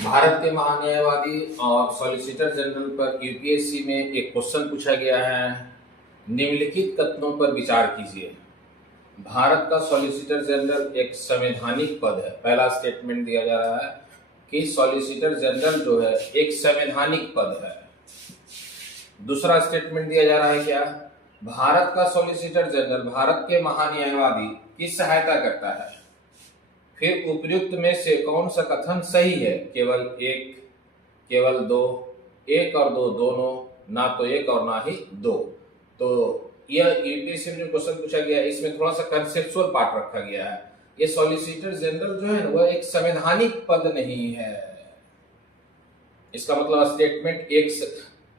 भारत के महान्यायवादी और solicitor general पर यूपीएससी में एक क्वेश्चन पूछा गया है। निम्नलिखित कथनों पर विचार कीजिए। भारत का सॉलिसिटर जनरल एक संवैधानिक पद है। पहला स्टेटमेंट दिया जा रहा है कि सॉलिसिटर जनरल जो है एक संवैधानिक पद है। दूसरा स्टेटमेंट दिया जा रहा है क्या, भारत का सॉलिसिटर जनरल भारत के महान्यायवादी की सहायता करता है। फिर उपयुक्त में से कौन सा कथन सही है? केवल एक, केवल दो, एक और दो दोनों, ना तो एक और ना ही दो। तो यह यूपीएससी में जो क्वेश्चन पूछा गया है इसमें थोड़ा सा कंसेप्चुअल पार्ट रखा गया है। ये सॉलिसिटर जनरल जो है वह एक संवैधानिक पद नहीं है। इसका मतलब स्टेटमेंट एक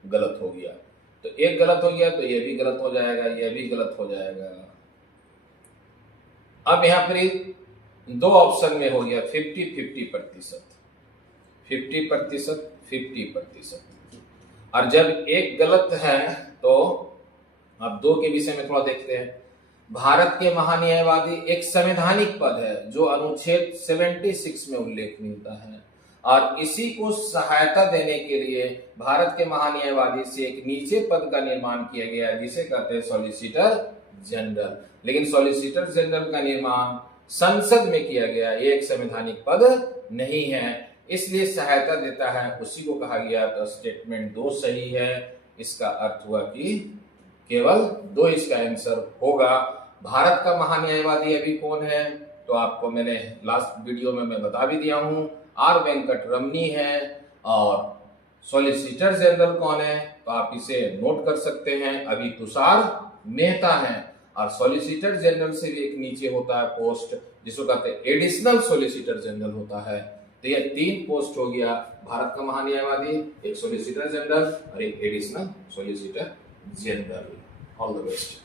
गलत हो गया, तो एक गलत हो गया तो यह भी गलत हो जाएगा, यह भी गलत हो जाएगा। अब यहाँ पर दो ऑप्शन में हो गया 50-50%, 50%। और जब एक गलत है तो अब दो के विषय में थोड़ा देखते हैं। भारत के महान्यायवादी एक संवैधानिक पद है जो अनुच्छेद 76 में उल्लेख मिलता है, और इसी को सहायता देने के लिए भारत के महान्यायवादी से एक नीचे पद का निर्माण किया गया है जिसे कहते हैं सॉलिसिटर जनरल। लेकिन सॉलिसिटर जनरल का निर्माण संसद में किया गया, ये एक संवैधानिक पद नहीं है, इसलिए सहायता देता है, उसी को कहा गया। तो स्टेटमेंट 2 सही है। इसका अर्थ हुआ कि केवल 2 इसका आंसर होगा। भारत का महान्यायवादी अभी कौन है? तो आपको मैंने लास्ट वीडियो में मैं बता भी दिया हूं, आर वेंकट रमनी है। और सॉलिसिटर जनरल कौन है? तो आप इसे नोट कर सकते हैं, अभी तुषार मेहता है। और सॉलिसिटर जनरल से भी एक नीचे होता है पोस्ट जिसको कहते हैं एडिशनल सॉलिसिटर जनरल होता है। तो यह 3 पोस्ट हो गया, भारत का महान्यायवादी, एक सॉलिसिटर जनरल और एक additional solicitor general. All the best.